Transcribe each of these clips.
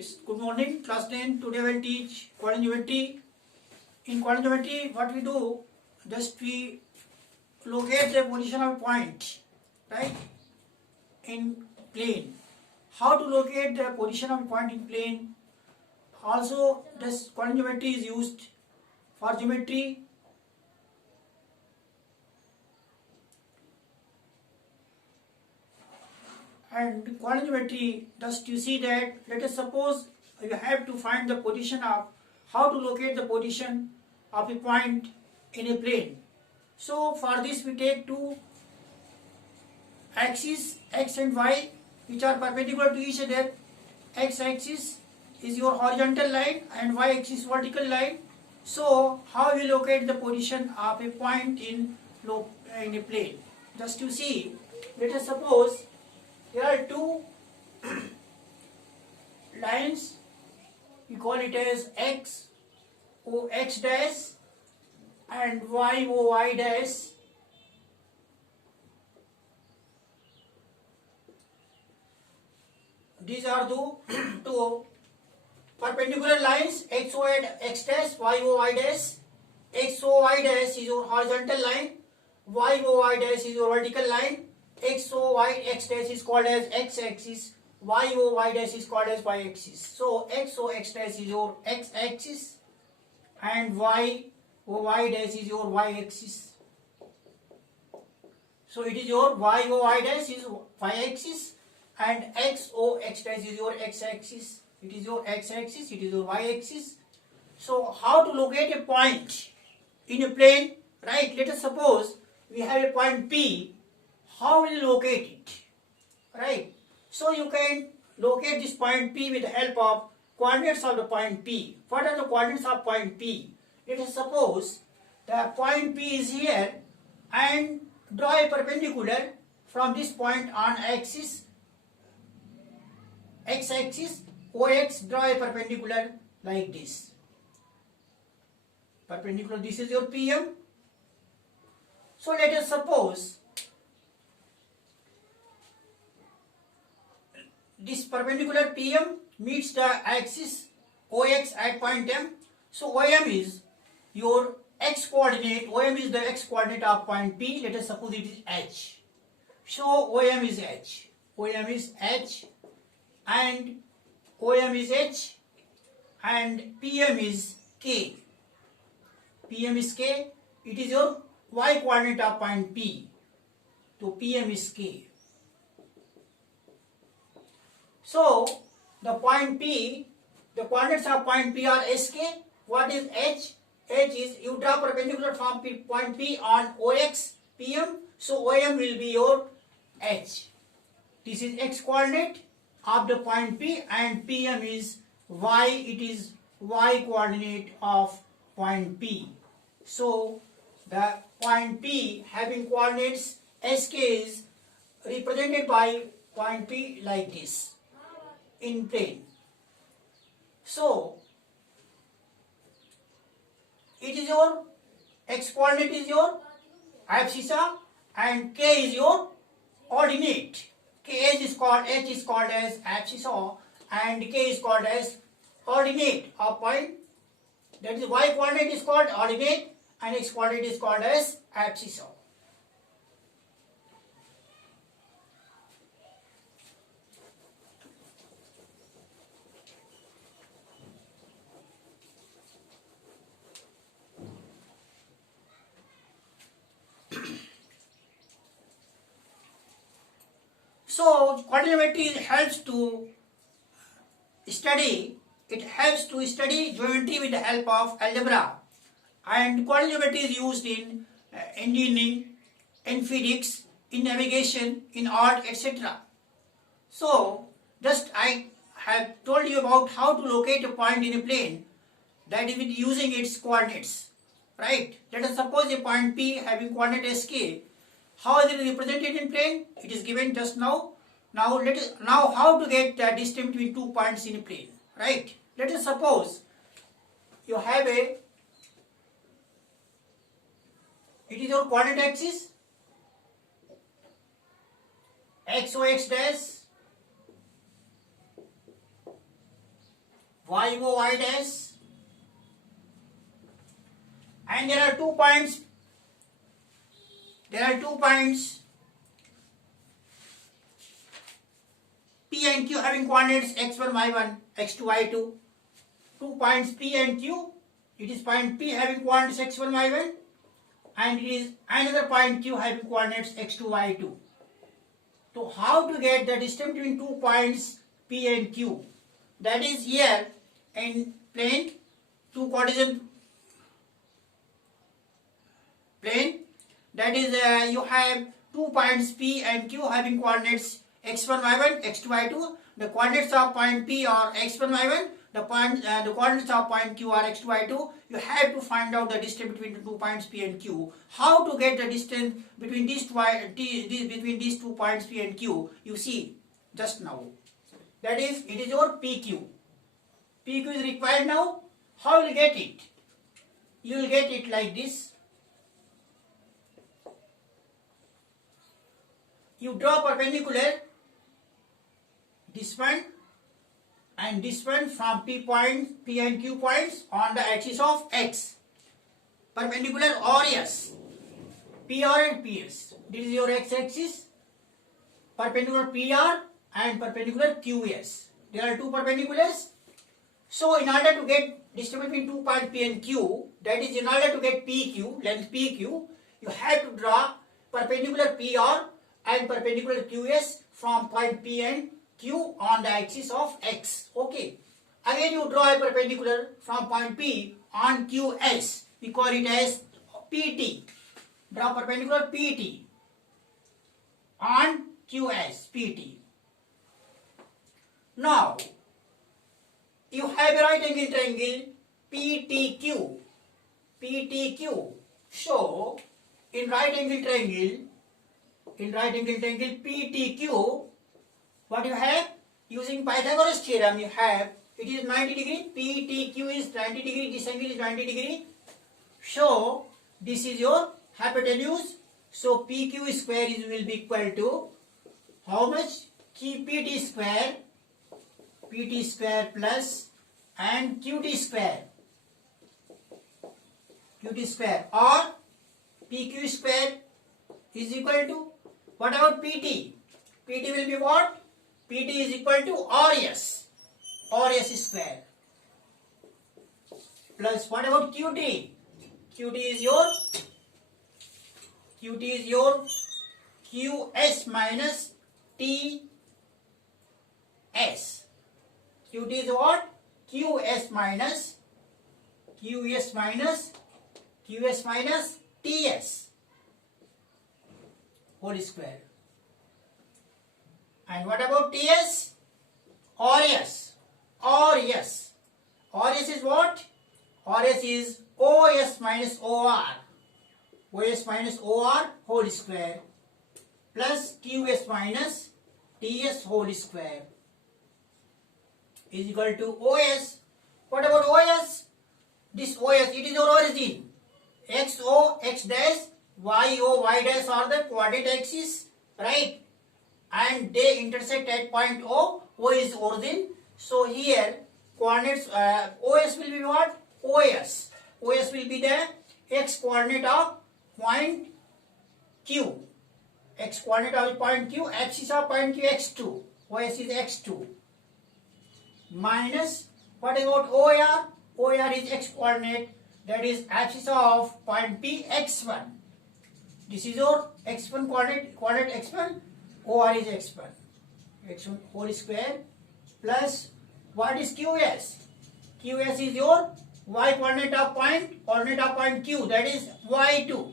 Good morning, class 10. Today we will teach quadrant geometry. In quadrant geometry, what we do, just we locate the position of a point, right, in plane. How to locate the position of a point in plane? Also, this quadrant geometry is used for geometry. And quadrant geometry, just you see that, let us suppose you have to find the position of, how to locate the position of a point in a plane. So for this we take two axes, x and y, which are perpendicular to each other. X axis is your horizontal line and y axis vertical line. So how we locate the position of a point in a plane? Just you see, let us suppose there are two lines, we call it as x o x dash and y o y dash. These are the two perpendicular lines, x o x dash, y o y dash. X o y dash is your horizontal line, y o y dash is your vertical line. X o y x dash is called as x axis, y o y dash is called as y axis. So x o x dash is your x axis and y o y dash is your y axis. So it is your y o y dash is y axis and x o x dash is your x axis. It is your x axis, it is your y axis. So how to locate a point in a plane, right? Let us suppose we have a point P. How will you locate it, right? So you can locate this point P with the help of coordinates of the point P. What are the coordinates of point P? Let us suppose the point P is here and draw a perpendicular from this point on axis, x axis, OX, draw a perpendicular like this. Perpendicular, this is your PM. So let us suppose this perpendicular PM meets the axis OX at point M. So OM is your x coordinate, OM is the x coordinate of point P. Let us suppose it is H. So OM is H. OM is H and OM is H and PM is K. PM is K. It is your y coordinate of point P. So PM is K. So the point P, the coordinates of point P are SK. What is H? H is you draw perpendicular from point P on OX, PM. So OM will be your H. This is x coordinate of the point P and PM is Y. It is y coordinate of point P. So the point P having coordinates SK is represented by point P like this in plane. So it is your x coordinate is your abscissa and k is your ordinate. H is called as abscissa and k is called as ordinate of point. That is y coordinate is called ordinate and x coordinate is called as abscissa. So quadrant geometry helps to study. It helps to study geometry with the help of algebra, and quadrant geometry is used in engineering, in physics, in navigation, in art, etc. So just I have told you about how to locate a point in a plane, that is with using its coordinates, right? Let us suppose a point P having coordinate SK. How is it represented in plane? It is given just now. Now how to get the distance between 2 points in a plane, right? Let us suppose you have it is your coordinate axis, x o x dash YO Y dash, and there are 2 points. There are 2 points P and Q having coordinates x1, y1, x2, y2. 2 points P and Q. It is point P having coordinates x1, y1, and it is another point Q having coordinates x2, y2. So how to get the distance between 2 points P and Q? That is here in plane, 2 Cartesian plane. That is you have 2 points P and Q having coordinates x1, y1, x2, y2. The coordinates of point P are x1, y1. The coordinates of point Q are x2, y2. You have to find out the distance between the 2 points P and Q. How to get the distance between these two points P and Q? You see just now. That is, it is your PQ. PQ is required now. How will you get it? You will get it like this. You draw perpendicular, this one and this one from P and Q points on the axis of X. Perpendicular or S. PR and PS. This is your X axis. Perpendicular PR and perpendicular QS. There are 2 perpendiculars. So in order to get distance between 2 points P and Q, that is in order to get PQ, length PQ, you have to draw perpendicular PR and perpendicular QS from point P and Q on the axis of X. Okay. Again you draw a perpendicular from point P on QS. We call it as PT. Draw perpendicular PT on QS, PT. Now, you have a right angle triangle PTQ. PTQ. So, in right angle triangle PTQ, what you have? Using Pythagoras theorem, you have, it is 90 degree, PTQ is 90 degree, this angle is 90 degree. So, this is your hypotenuse. So, PQ square will be equal to how much? PT square plus and QT square or PQ square is equal to, what about PT? PT will be what? PT is equal to RS square plus what about QT? QT is your QS minus TS. QT is what? QS minus TS whole square. And what about TS? RS is what? RS is OS minus OR whole square plus QS minus TS whole square is equal to OS. What about OS? This OS, it is your origin. XO, X dash, YO, Y dash are the coordinate axis, right? And they intersect at point O. O is origin. So here coordinates OS will be what? OS will be the X coordinate of point Q. X coordinate of point Q, axis of point Q X2. OS is X2. Minus, what about OR? OR is X coordinate, that is axis of point P X1. This is your X1 coordinate X1. OR is X1 whole square plus what is QS? QS is your Y coordinate of point Q, that is Y2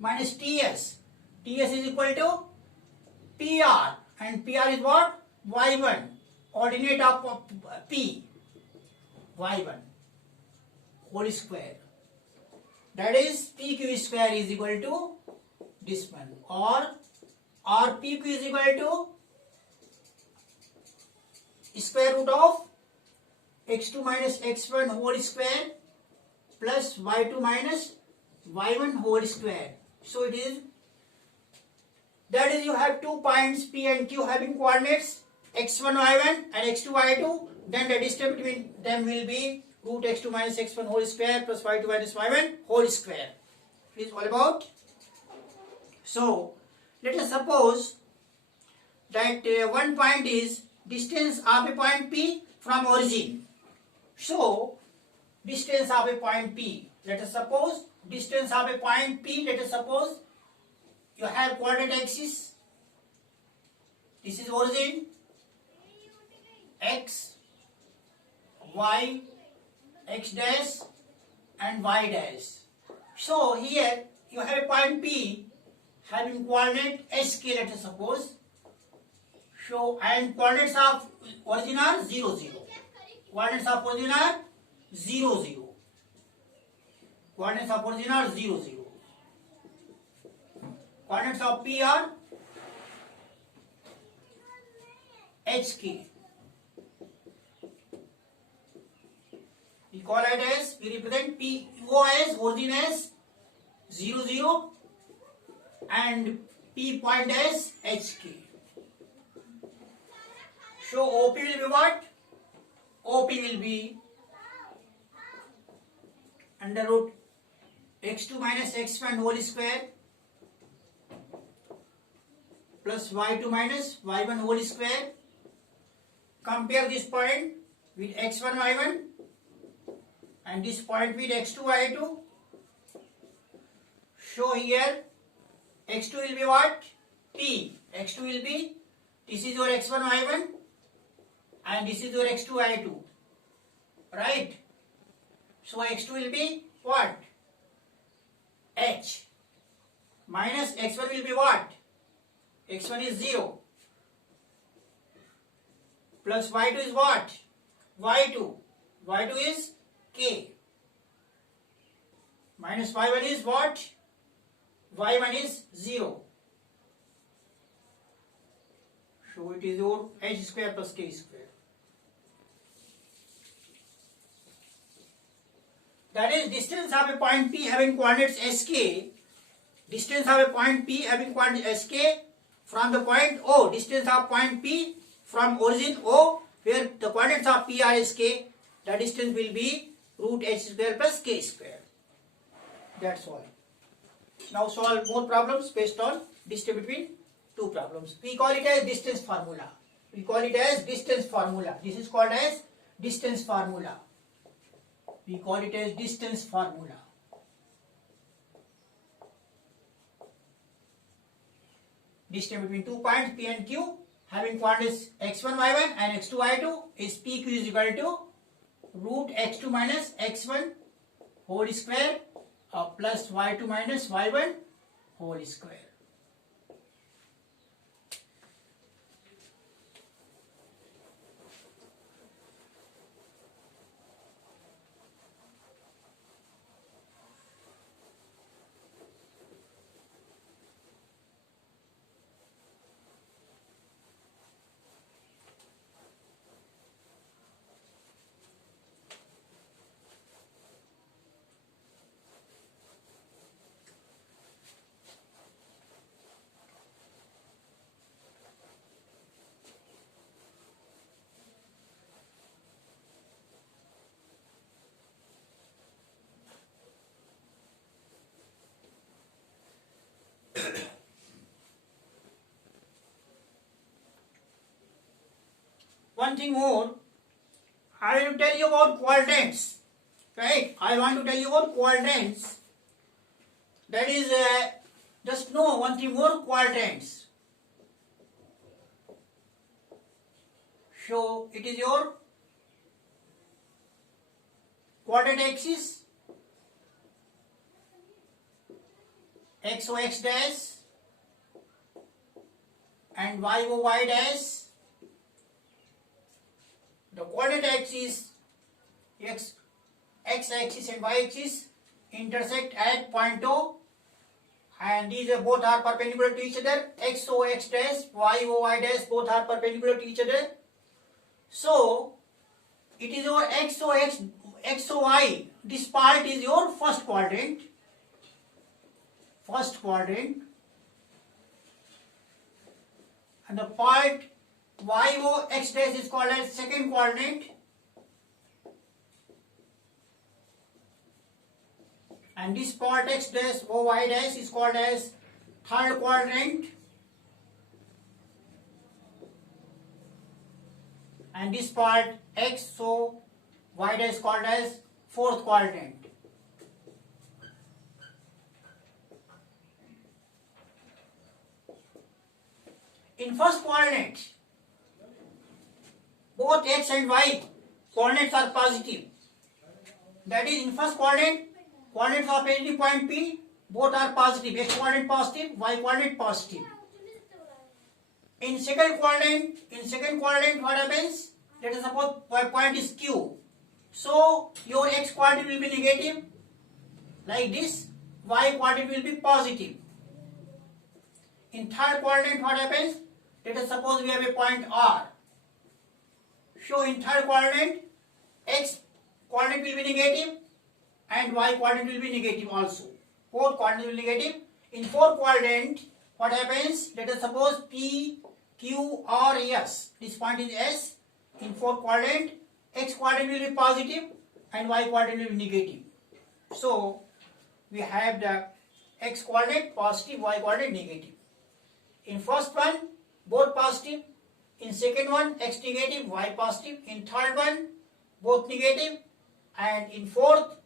minus TS. TS is equal to PR, and PR is what? Y1 ordinate of P, Y1 whole square. That is PQ square is equal to this one, or PQ is equal to square root of x2 minus x1 whole square plus y2 minus y1 whole square. So it is, that is, you have 2 points P and Q having coordinates x1 y1 and x2 y2, then the distance between them will be root x2 minus x1 whole square plus y2 minus y1 whole square. It is all about. So let us suppose that one point is distance of a point P from origin. So distance of a point P, let us suppose distance of a point P, let us suppose you have coordinate axis. This is origin, x, y, x dash and y dash. So here you have a point P having coordinate sk, let us suppose. So and coordinates of origin are 0, 0. Coordinates of origin are 0, 0. Coordinates of origin are 0, 0. Coordinates of P are HK. We call it as, we represent P O as origin as 0, 0 and P point as HK. So OP will be what? OP will be under root x2 minus x1 whole square plus y2 minus y1 whole square. Compare this point with x1 y1 and this point with x2 y2. So here x2 will be what? P. x2 will be, this is your x1 y1 and this is your x2 y2, right? So x2 will be what? H minus x1 will be what? x1 is 0 plus y2 is what? y2 is k minus y1 is what? y1 is 0. So it is your h square plus k square. That is distance of a point P having coordinates sk. Distance of a point P having coordinates sk from the point O. Distance of point P from origin O, where the coordinates of P are sk. The distance will be root h square plus k square. That's all. Now solve more problems based on distance between two problems. We call it as distance formula. We call it as distance formula. This is called as distance formula. We call it as distance formula. Distance between 2 points P and Q having coordinates x1 y1 and x2 y2 is PQ is equal to root x2 minus x1 whole square plus y2 minus y1 whole square. One thing more, I will tell you about quadrants. Right? I want to tell you about quadrants. That is, just know one thing more, quadrants. So it is your quadrant axis, x o x dash and y o y dash. The coordinate axis, x axis and y axis intersect at point O, and these both are perpendicular to each other. X o x dash, y o y dash both are perpendicular to each other. So it is your x o y. This part is your first quadrant. And the part YO X dash is called as second quadrant, and this part X dash OY dash is called as third quadrant, and this part X so Y dash is called as fourth quadrant. In first quadrant, both X and Y coordinates are positive. That is, in first quadrant, coordinates of any point P, both are positive. X quadrant positive, Y quadrant positive. In second quadrant, what happens? Let us suppose point is Q. So your X quadrant will be negative, like this. Y quadrant will be positive. In third quadrant, what happens? Let us suppose we have a point R. So in third quadrant, X quadrant will be negative and Y quadrant will be negative also. Both quadrants will be negative. In fourth quadrant, what happens? Let us suppose P, Q, R, S. This point is S. In fourth quadrant, X quadrant will be positive and Y quadrant will be negative. So we have the X quadrant positive, Y quadrant negative. In first one, both positive. In second one, X negative, Y positive. In third one, both negative. And in fourth,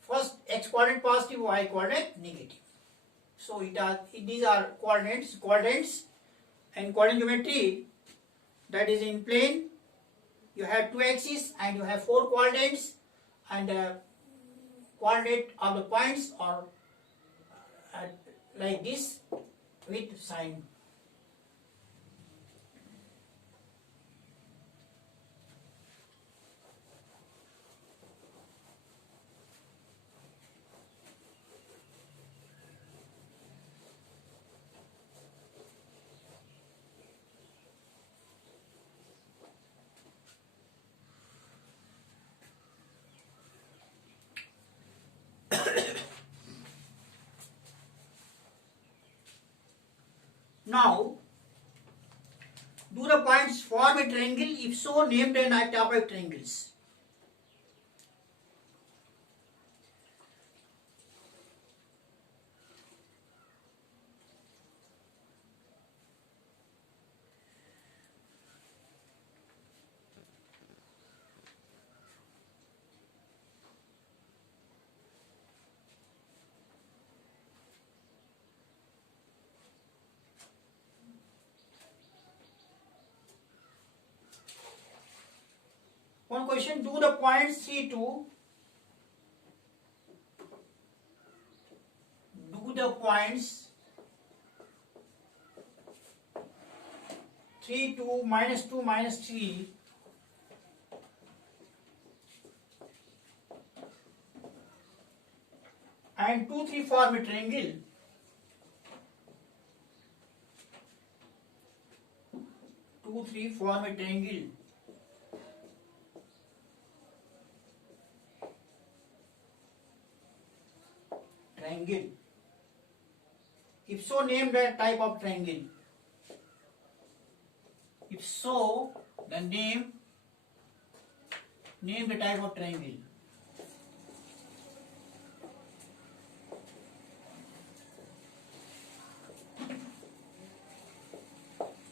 first X quadrant positive, Y quadrant negative. So these are quadrants, and quadrant geometry, that is in plane. You have two axes and you have four quadrants, and coordinate of the points are like this with sign. Now, do the points form a triangle? If so, name the type of triangles. One question, do the points C2, do the points 3, 2, minus 3 and 2, 3 form a triangle. 2, 3 form a triangle. Triangle. If so, name the type of triangle. If so, then name the type of triangle.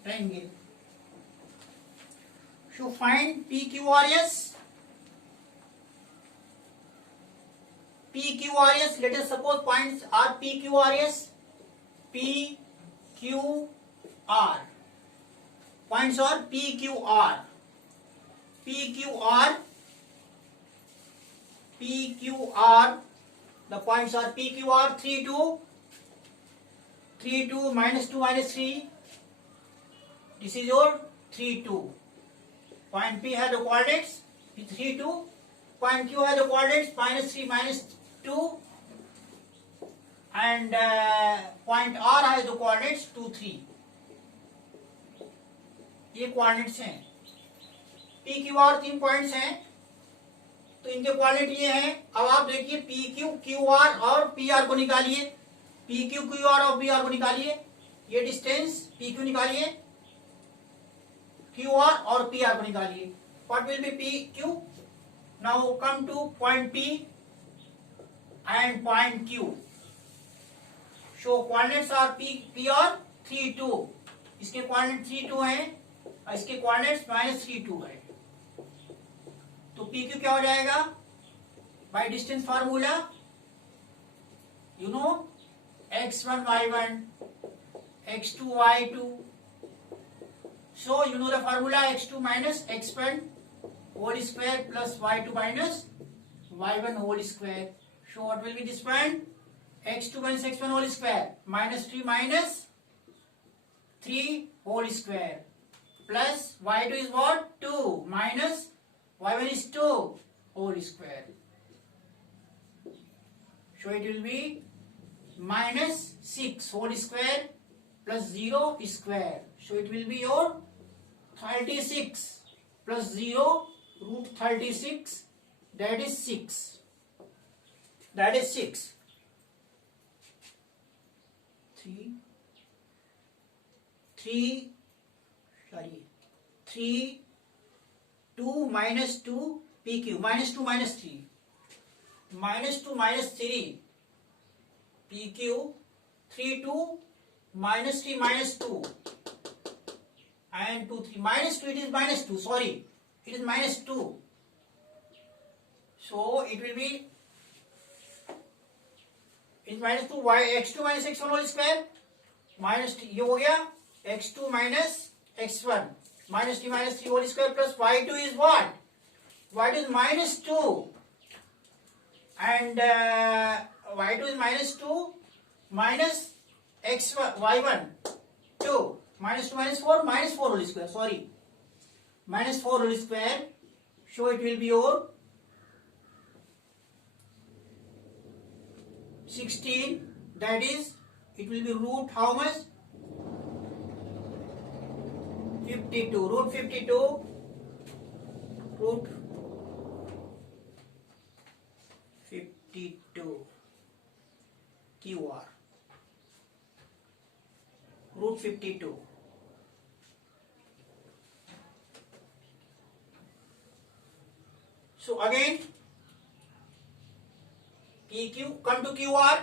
Triangle. So find PQRS. PQRS, let us suppose points are PQRS. PQR. Points are PQR. PQR. The points are PQR 3, 2, minus 3. This is your 3, 2. Point P has the coordinates 3, 2. Point Q has the coordinates minus 3, minus 2, and point R has the coordinates 2, 3. ये coordinates हैं. P Q R 3 points हैं, तो इनके coordinate ये हैं. अब आप देखिए P Q Q R और P R को निकालिए. P Q Q R और P R को निकालिए. ये डिस्टेंस P Q निकालिए QR और PR को निकालिए. What will be PQ? Now come to point P and point Q. So coordinates are PR 3 2. इसके कोऑर्डिनेट 3 2 हैं और इसके कोऑर्डिनेट्स -3 2 है. तो PQ क्या हो जाएगा? By distance formula you know x1 y1 x2 y2. So you know the formula x2 minus x1 whole square plus y2 minus y1 whole square. So what will be this one? x2 minus x1 whole square minus 3 minus 3 whole square plus y2 is what? 2 minus y1 is 2 whole square. So it will be minus 6 whole square plus 0 square. So it will be your 36 plus 0 root 36, that is 6. That is 6. 2 minus 2 PQ minus 2 minus 3 minus 2 minus 3 PQ 3 2 minus 3 minus 2 and 2 3 minus 2, it is minus 2, sorry, it is minus 2. So it will be is minus 2 y x2 minus x1 whole square minus 3, ये हो गया x2 minus x1 minus 3 minus 3 whole square plus y2 is what? y2 is minus 2 and y2 is minus 2 minus x1 y1 2 minus 2 minus 4 whole square, sorry, minus 4 whole square. So it will be your 16, that is it will be root how much? 52, root 52 root 52 QR root 52. So again PQ, come to QR.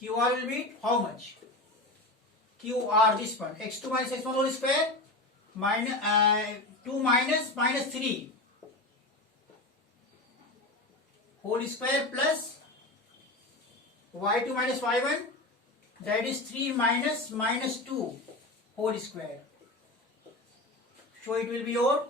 QR will be how much? QR, this one, x2 minus x1 whole square minus 2 minus minus 3 whole square plus y2 minus y1, that is 3 minus minus 2 whole square. So it will be your